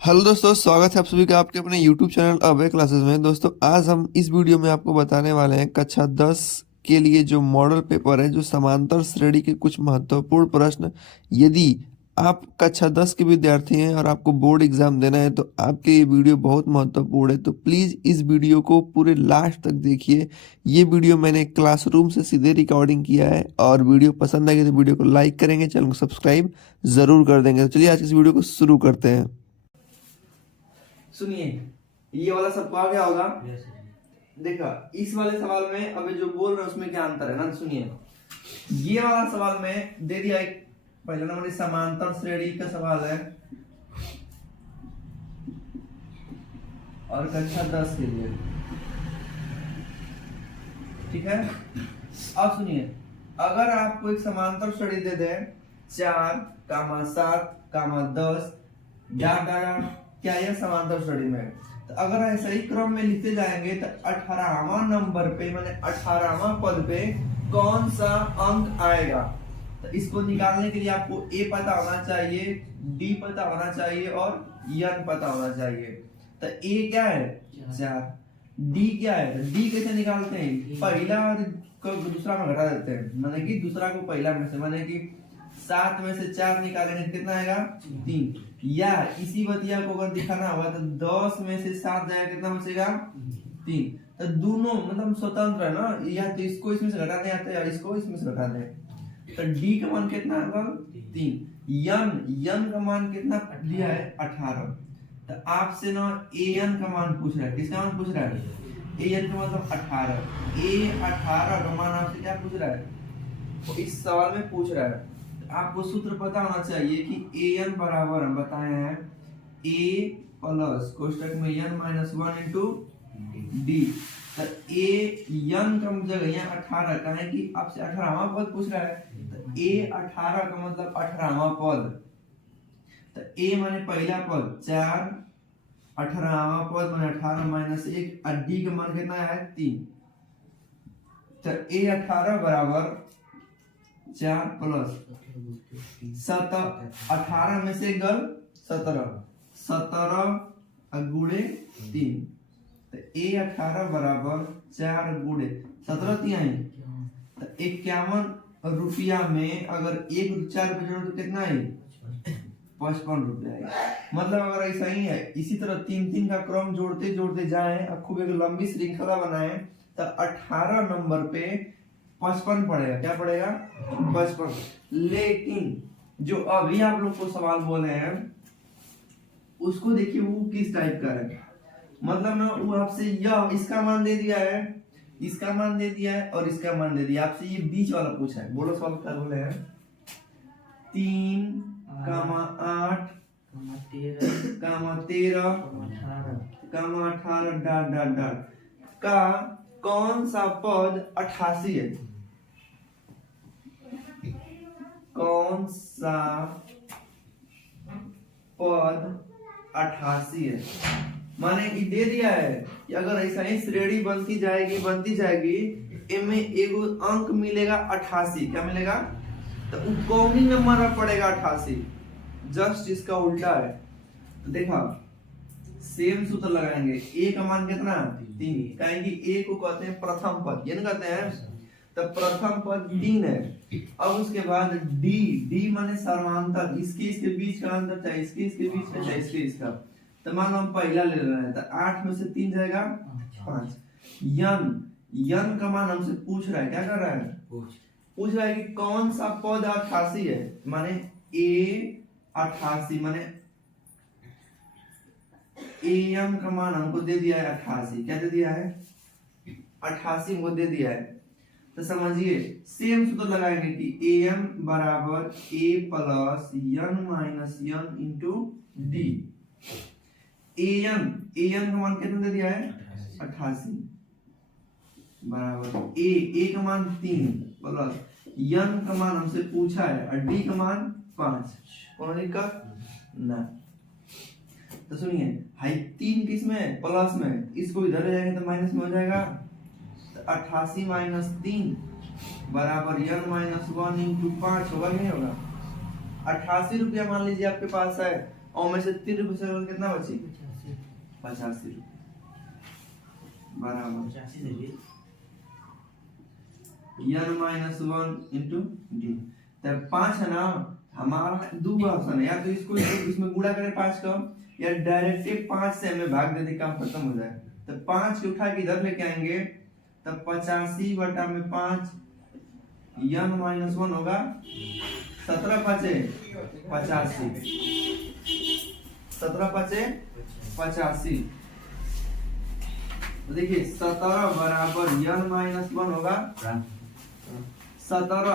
Hello दोस्तों, स्वागत है आप सभी का आपके अपने YouTube चैनल अभय क्लासेस में। दोस्तों, आज हम इस वीडियो में आपको बताने वाले हैं कक्षा 10 के लिए जो मॉडल पेपर है, जो समांतर श्रेणी के कुछ महत्वपूर्ण प्रश्न। यदि आप कक्षा 10 के विद्यार्थी हैं और आपको बोर्ड एग्जाम देना है तो आपके ये वीडियो बहुत महत्वपूर्ण है। तो प्लीज़ इस वीडियो को पूरे लास्ट तक देखिए। ये वीडियो मैंने क्लासरूम से सीधे रिकॉर्डिंग किया है और वीडियो पसंद आएगी तो वीडियो को लाइक करेंगे, चैनल को सब्सक्राइब ज़रूर कर देंगे। तो चलिए आज इस वीडियो को शुरू करते हैं। सुनिए, ये वाला सबको आ गया होगा। देखा, इस वाले सवाल में अभी जो बोल रहे हैं उसमें क्या अंतर है ना। सुनिए, ये वाला सवाल में दे दिया एक पहला नंबर समांतर श्रेणी का सवाल है और कक्षा 10 के लिए, ठीक है। अब सुनिए, अगर आपको एक समांतर श्रेणी दे दे 4, 7, 10 डॉट डॉट, क्या यह समांतर श्रेणी में है? तो अगर ऐसा ही क्रम में लिखते जाएंगे तो 18वां नंबर पे माने 18वां पद पे कौन सा अंक आएगा? तो इसको निकालने के लिए आपको ए पता होना चाहिए, डी पता होना चाहिए और एन पता होना चाहिए। तो ए क्या है? 4। डी क्या है? तो डी कैसे निकालते हैं? पहला को दूसरा में घटा देते हैं, माने कि दूसरा को पहला में से, माने कि 7 में से 4 निकालेंगे कितना आएगा? 3। या इसी बतिया को अगर दिखाना होगा तो 10 में से 7 जाएगा, कितना बचेगा? 3। तो दोनों मतलब स्वतंत्र है ना, या तो इसको इसमें से घटा दें या तो इसको इसमें से घटा दें। तो डी का मान कितना होगा? 3। यन का मान कितना दिया है? 18। तो आपसे ना एन का मान पूछ रहा है। किसका मान पूछ रहा है? एन का मतलब 18। ए 18 का मान आपसे क्या पूछ रहा है? तो इस सवाल में पूछ रहा है। आपको सूत्र पता होना चाहिए कि ए एन बराबर हम बताए हैं ए प्लस कोष्टक में एन माइनस 1 इंटू डी। तो ए एन का जगह यहाँ 18 का है कि आपसे 18वां पद पूछ रहा है। तो ए 18 का मतलब 18वां पद। तो ए माने पहला पद 4, 18वां पद माने 18 माइनस 1 और डी का मान कितना है? 3। तो ए 18 बराबर 4 प्लस 18 में से गल 17 गुणे 3। तो ए 18 बराबर 4 गुणे 17 तिहाई। तो 51 रुपया में अगर 1 रुपया जोड़ो तो कितना है? 55 रुपया। मतलब अगर ऐसा ही है, इसी तरह 3 का क्रम जोड़ते जोड़ते जाए और खूब एक लंबी श्रृंखला बनाए तो 18 नंबर पे 55 पड़ेगा। क्या पड़ेगा? 55। लेकिन जो अभी आप लोग को सवाल बोले हैं उसको देखिए वो किस टाइप का है। मतलब ना, वो आपसे यह इसका मान दे दिया है, इसका मान दे दिया है और इसका मान दे दिया। आपसे ये बीच वाला पूछा है। बोलो सवाल क्या बोले हैं? 3, 8, 13, 18 डॉट डॉट डॉट का कौन सा पद 88 है? कौन सा पद 88 है? माने कि दे दिया है कि अगर ऐसा ही श्रेणी बनती जाएगी इनमें एगो अंक मिलेगा 88। क्या मिलेगा? तो कौन ही नंबर में पड़ेगा 88? जस्ट इसका उल्टा है। तो देखा, सेम सूत्र लगाएंगे। ए का मान कितना? 3। कहेंगे ए को कहते हैं प्रथम पद, ये ना कहते हैं। तो प्रथम पद 3 है। अब उसके बाद डी माने समांतर, इसके बीच का अंतर, चाहे इसके बीच का, चाहे इसका। तो मान हम पहला ले रहे हैं तो 8 में से 3 जाएगा 5। यन का मान हमसे पूछ रहा है, क्या कर रहा है? पूछ रहा है कि कौन सा पद 88 है। माने ए 88 माने एम का मान हमको दे दिया है 88। क्या दे दिया है? 88 हमको दे दिया है। तो समझिए, सेम सूत्र लगाएंगे कि एम बराबर A plus N minus N into D. N का मान कितना दे दिया है? 88 बराबर ए का मान 3 प्लस एन का मान हमसे पूछा है और डी का मान 5। कौन दिक्कत ना? तो सुनिए, हाई 3 किस में? प्लस में। इसको इधर ले जाएंगे तो माइनस में हो जाएगा। तो 88 माइनस 3 बराबर एन माइनस 1 इंटू 5 होगा कि नहीं होगा? 88 रुपया मान लीजिए आपके पास है। और में से 3 रुपये से लगभग कितना बची? 85 रुपये बराबर n-1 इंटू डी। तब 5 है ना, हमारा दो ऑप्शन है, या तो इसको इसमें गुणा करें 5 का, या डायरेक्ट 5 से हमें भाग दे दे, काम खत्म हो जाए। तो 5 को उठा के इधर लेके आएंगे, तब 85 बटा में 5 n-1 होगा 17 5 85, 17 5 85। तो देखिए 17 बराबर n-1 होगा 17,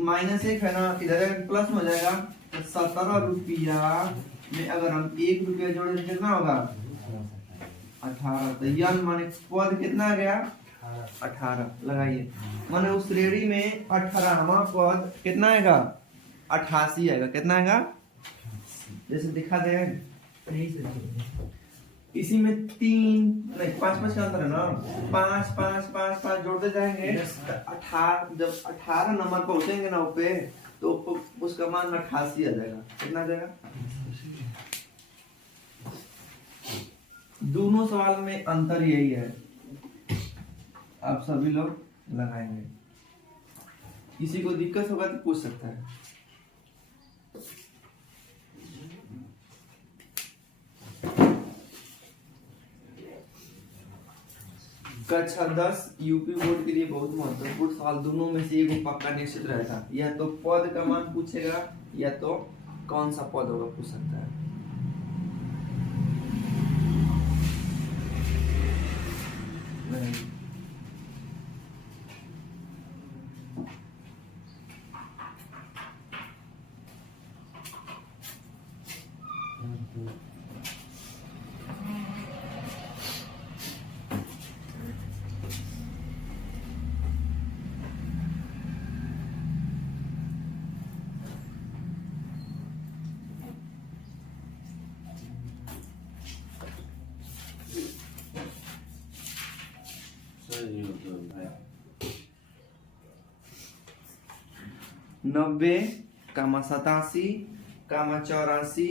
माइनस 1 है ना, इधर प्लस में हो जाएगा। तो 17 रुपया में अगर हम 1 रुपया जोड़े तो कितना होगा? 18। तो यन माने पद कितना आ गया? 18 लगाइए, माने उस श्रेणी में 18वां पद कितना आएगा? 88 आएगा। कितना आएगा? जैसे दिखा दे, इसी में 3 नहीं 5 का अंतर है ना, 5 5 5 5 जोड़ते जाएंगे। 18, जब 18 नंबर पहुंचेंगे ना पे, तो उसका मान 88 आ जाएगा। कितना आ जाएगा? दोनों सवाल में अंतर यही है, आप सभी लोग लगाएंगे। किसी को दिक्कत होगा तो पूछ सकता है। कक्षा 10 यूपी बोर्ड के लिए बहुत महत्वपूर्ण सवाल, दोनों में से एक पक्का निश्चित रहेगा। या तो पद का मान पूछेगा, या तो कौन सा पद होगा पूछ सकता है। नब्बे, 87, 84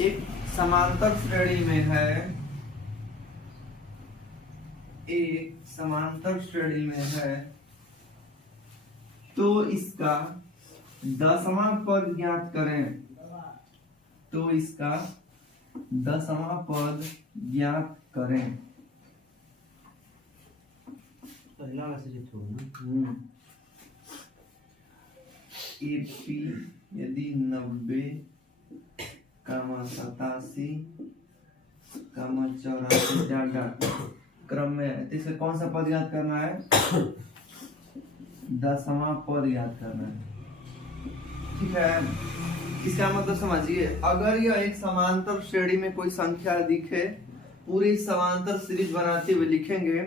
एक समांतर श्रेणी में है, एक समांतर श्रेणी में है, तो इसका 10वां पद ज्ञात करें। तो इसका 10वां पद ज्ञात करें। पहला वाला से छोड़ना। एपी यदि 90, 87, 84 डाटा क्रम में है, तो इसका कौन सा पद याद करना है? 10वां पद याद करना है। ठीक है, इसका मतलब समझिए, अगर यह एक समांतर श्रेणी में कोई संख्या दिखे, पूरी समांतर सीरीज बनाते हुए लिखेंगे,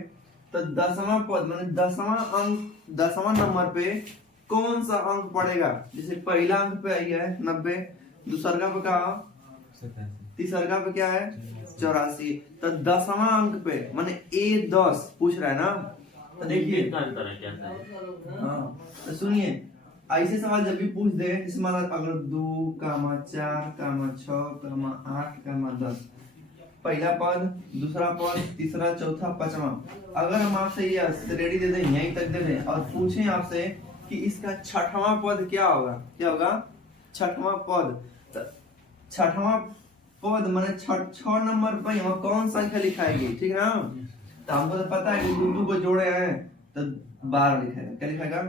तो 10वां पद माने 10वां अंक, 10वां नंबर पे कौन सा अंक पड़ेगा? जैसे पहला अंक पे आई है 90, दूसरा पे क्या, तीसरा पे क्या है 84, तो 10वां अंक पे माने A10 पूछ रहा है ना। तो देखिए हाँ, तो सुनिए, ऐसे सवाल जब भी पूछ दे, जैसे मान अगर 2, 4, 6, 8, 10, पहला पद, दूसरा पद, तीसरा, चौथा, 5वां, अगर हम आपसे ये श्रेणी दे दें, यहीं तक दे दें, और पूछें आपसे कि इसका 6वां पद क्या होगा? क्या होगा? 6वां पद। 6वां पद माने 6 नंबर पे वहाँ कौन संख्या लिखाएगी? ठीक है ना, तो हमको तो पता है कि 2 को जोड़े हैं तो 12 लिखेगा। क्या लिखेगा?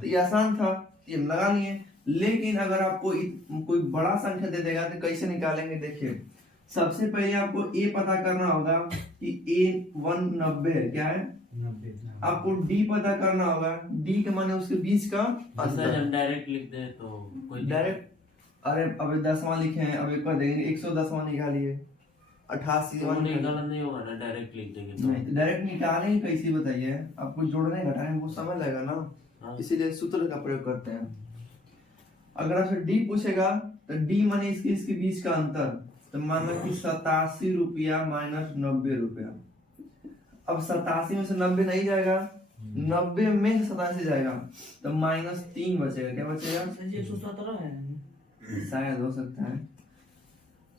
तो ये आसान था, ये हम लगा लिए। लेकिन अगर आपको कोई बड़ा संख्या दे देगा तो कैसे निकालेंगे? देखिए, सबसे पहले आपको ए पता करना होगा कि A1 90 है, क्या है? 90। आपको डी पता करना होगा, डी के माने उसके बीच का अंतर। हम डायरेक्ट लिख दे तो कोई डायरेक्ट, अरे अबे 10वां लिखे हैं, अब एक बार देंगे 110वां निकालिए, 88वां गलत नहीं होगा ना, डायरेक्ट लिख देंगे तो। नहीं, डायरेक्ट निकालेंगे कैसे बताइए? आपको जोड़ने घटाने में बहुत समय लगेगा ना, इसीलिए सूत्र का प्रयोग करते हैं। अगर आपसे डी पूछेगा तो डी माने इसके बीच का अंतर, तो मान लो कि 87 रुपया माइनस 90 रुपया। अब 87 में से 90 नहीं जाएगा, 90 में से 87 जाएगा, तो -3 बचेगा। क्या बचेगा? 117 है। शायद हो सकता है।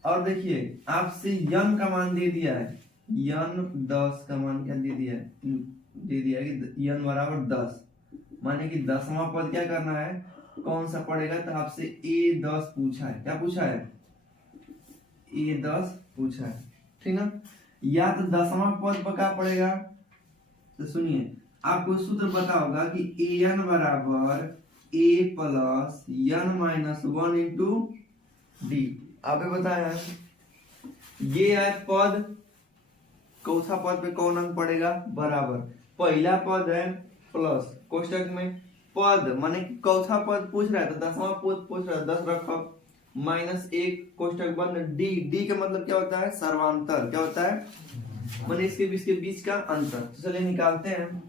और देखिए आपसे यन का मान दे दिया है, यन 10 का मान क्या दे दिया है, कि यन बराबर 10, माने कि 10वां पद क्या करना है, कौन सा पड़ेगा, तो आपसे A10 पूछा है। क्या पूछा है, A10 पूछा है, ठीक ना। या तो 10वां पद पर क्या पड़ेगा, तो सुनिए आपको सूत्र पता होगा कि an बराबर a plus n minus 1 into D. आपने बताया ये है पद, चौथा पद पे कौन अंक पड़ेगा, बराबर। पहला पद है प्लस कोष्टक में पद, माने कि चौथा पद पूछ रहा है तो 10वां पद पूछ रहा है, 10 रखो, माइनस 1 कोष्टक बंद, डी, डी का मतलब क्या होता है, सर्वांतर। क्या होता है, माने इसके बीच का अंतर। तो चलिए निकालते हैं।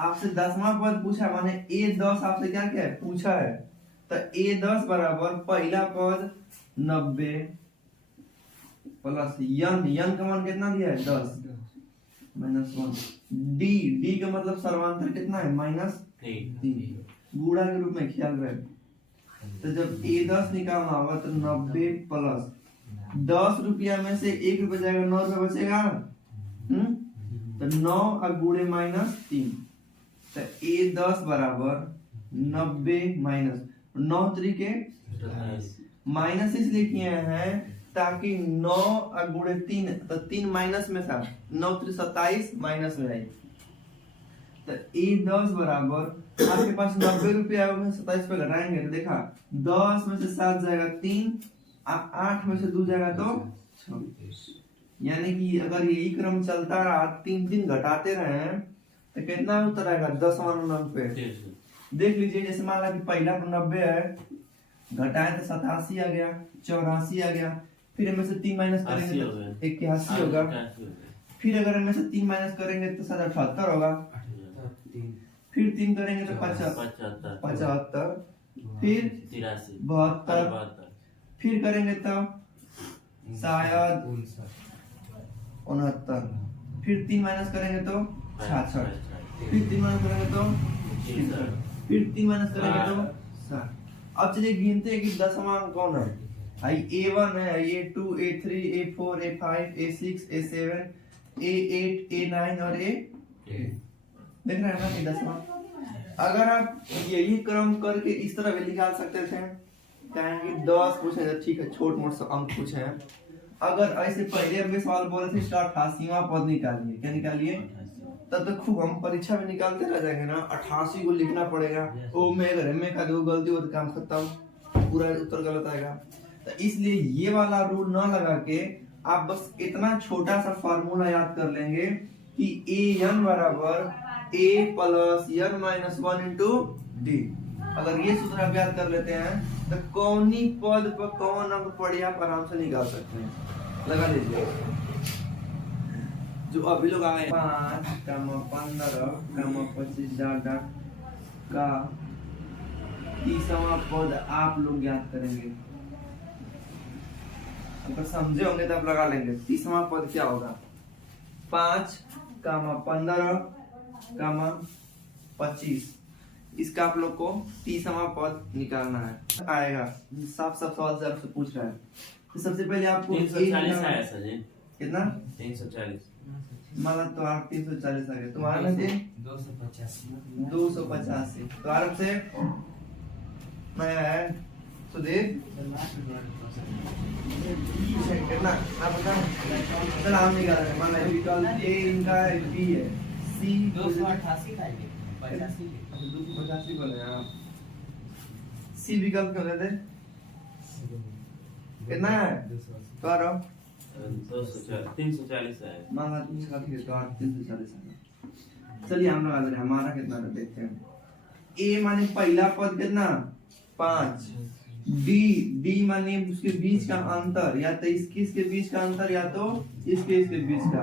आपसे 10वां पद पूछा, माने A10 आपसे क्या क्या है पूछा है, तो A10 बराबर पहला पद 90 प्लस यन का मान कितना दिया है, 10 माइनस 1, डी, डी का मतलब सर्वांतर कितना है, माइनस 3, गुणा के रूप में ख्याल रहे। तो जब A10 निकालना होगा तो 90 प्लस 10 रुपया में से 1 रुपया जाएगा, 9 रुपया बचेगा, तो 9 और गुणे माइनस 3, तो A10 बराबर 90 माइनस 9 तरीके माइनस इसलिए किए हैं ताकि 9 और गुणे 3, तो 3 माइनस में था, 9 3 27 माइनस में आई। तो A10 बराबर आपके पास 90 रुपया में 27 पे घटाएंगे तो देखा 10 में से 7 जाएगा 3, 8 में से 2 जाएगा तो 6, यानी कि अगर यही क्रम चलता रहा 3 दिन घटाते रहे तो कितना उत्तर आएगा, 10वां नंबर पे। देख लीजिए जैसे मान ला कि पहला पर 90 है, घटाए तो 87 आ गया, 84 आ गया, फिर इनमें से 3 माइनस करेंगे तो 81 होगा, फिर अगर इनमें से 3 माइनस करेंगे तो 78 होगा, फिर 3 करेंगे तो 75, फिर 72, फिर करेंगे तो शायद 69, फिर 3 माइनस करेंगे तो 66, फिर 3 माइनस करेंगे तो 63, फिर 3 माइनस करेंगे तो 60। अब चलिए गिनते हैं कि 10वां अंक कौन है, आई A1 है, A2, A3, A4, A5, A6, A7, A8, A9 और A10। देख रहे हैं ना कि 10वां। अगर आप यही क्रम करके इस तरह भी निकाल सकते थे, कहेंगे 10 पूछे तो ठीक है, छोट मोट सा अंक पूछे हैं। अगर ऐसे पहले हम सवाल बोले थे 88वां पद निकालिए, क्या निकालिए, तब तक खूब हम परीक्षा में निकालते रह जाएंगे ना, 88 को लिखना पड़ेगा, ओ मैं अगर में का दो गलती हो तो काम खत्म, पूरा उत्तर गलत आएगा। तो इसलिए ये वाला रूल ना लगा के आप बस इतना छोटा सा फार्मूला याद कर लेंगे कि an बराबर a plus n minus 1 into D. अगर ये सूत्र आप याद कर लेते हैं तो कौनी पद पर कौन अंक पड़े आप आराम से निकाल सकते हैं, लगा लीजिए। जो अभी लोग आए 5, 15, 25 का 30वां पद आप लोग याद करेंगे। अगर समझे होंगे तो आप लगा लेंगे 30वां पद क्या होगा, 5, 15, 25, इसका आप लोग को 30वां पद निकालना है। आएगा साफ साफ सवाल से आपसे पूछ रहा है, तो सबसे पहले आपको 340 आया सर जी, कितना 340, मतलब तो आप 340 आ गए, तुम्हारा में थे 285। तो आराम से नया है सुधीर कितना आप बताओ, चल हम निकाल रहे हैं। मान लो विकल्प ए इनका है, बी है, सी 288 का है 85 285 बोले आप, सी विकल्प क्यों लेते, कितना है करो 340 आया। मान लो 340 तो 340 है। चलिए हम लगा दे रहे हैं, हमारा कितना है देखते हैं। ए माने पहला पद कितना 5, डी माने उसके बीच का अंतर, या तो इसके बीच का अंतर या तो इसके बीच का।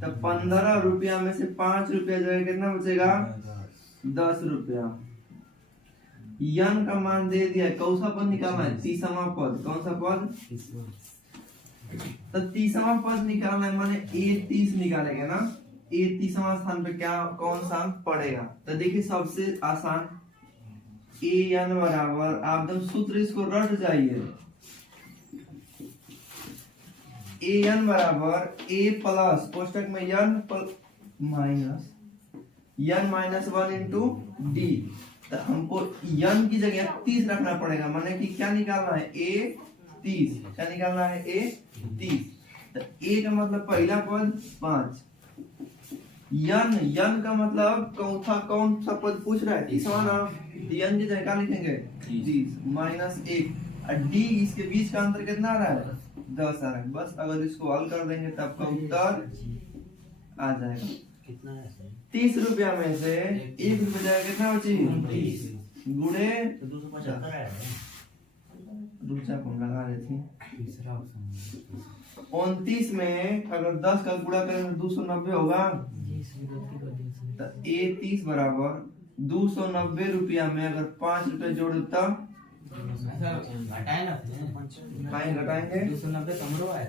तो 15 रुपया में से 5 रुपया जाएगा, कितना बचेगा 10 रुपया। यन का मान दे दिया, कौन सा पद निकालना है, 30वां पद। कौन सा पद, तो 30वां पद निकालना है, माने A30 निकालेंगे ना, A30वां स्थान पे क्या कौन सा अंक पड़ेगा। तो देखिए सबसे आसान ए एन बराबर, आप एकदम सूत्र इसको रट जाइए, ए एन बराबर ए प्लस कोष्टक में एन माइनस 1 इंटू डी। तो हमको एन की जगह 30 रखना पड़ेगा, माने कि क्या निकालना है, ए 30, क्या निकालना है, ए 30। तो ए का मतलब पहला पद 5, यन का मतलब कौन सा पद पूछ रहा है, तीसरा ना, यन की जगह क्या लिखेंगे, 30 माइनस 1, और डी इसके बीच का अंतर कितना आ रहा है, 10 आ रहा है। बस अगर इसको हल कर देंगे तब का उत्तर आ जाएगा। कितना है सर? 30 रुपया में से 1 रुपया जाएगा कितना बची, 29 गुणे तो 275 है। दूसरा कौन लगा रही थी, तीसरा ऑप्शन 29 में अगर 10 का गुणा करें तो 290 होगा। तो ए 30 बराबर 290 रुपया में अगर 5 रुपए जोड़े तब घटाए ना कहीं घटाएंगे, 290 कमरो है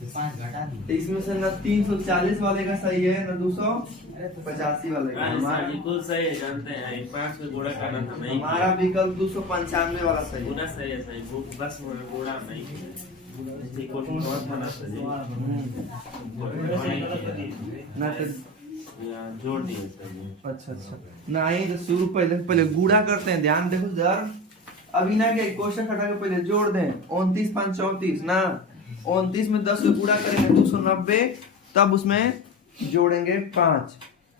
तो 5 घटा दी। तो इसमें से ना 340 वाले का सही है ना 285 वाले का। हमारा बिल्कुल सही है, जानते हैं 5 में गुणा करना था, नहीं हमारा विकल्प 295 वाला सही है। गुणा सही है, सही वो बस गुणा नहीं है। इसलिए क्वेश्चन बहुत बना सही ना तो जोड़ दिए सही। अच्छा नहीं तो शुरू पहले गुणा करते हैं, ध्यान देखो जर, अभी ना के क्वेश्चन हटा के पहले जोड़ दें, 29 5 34 ना, 29 में 10 से गुणा करेंगे 290, तब उसमें जोड़ेंगे 5,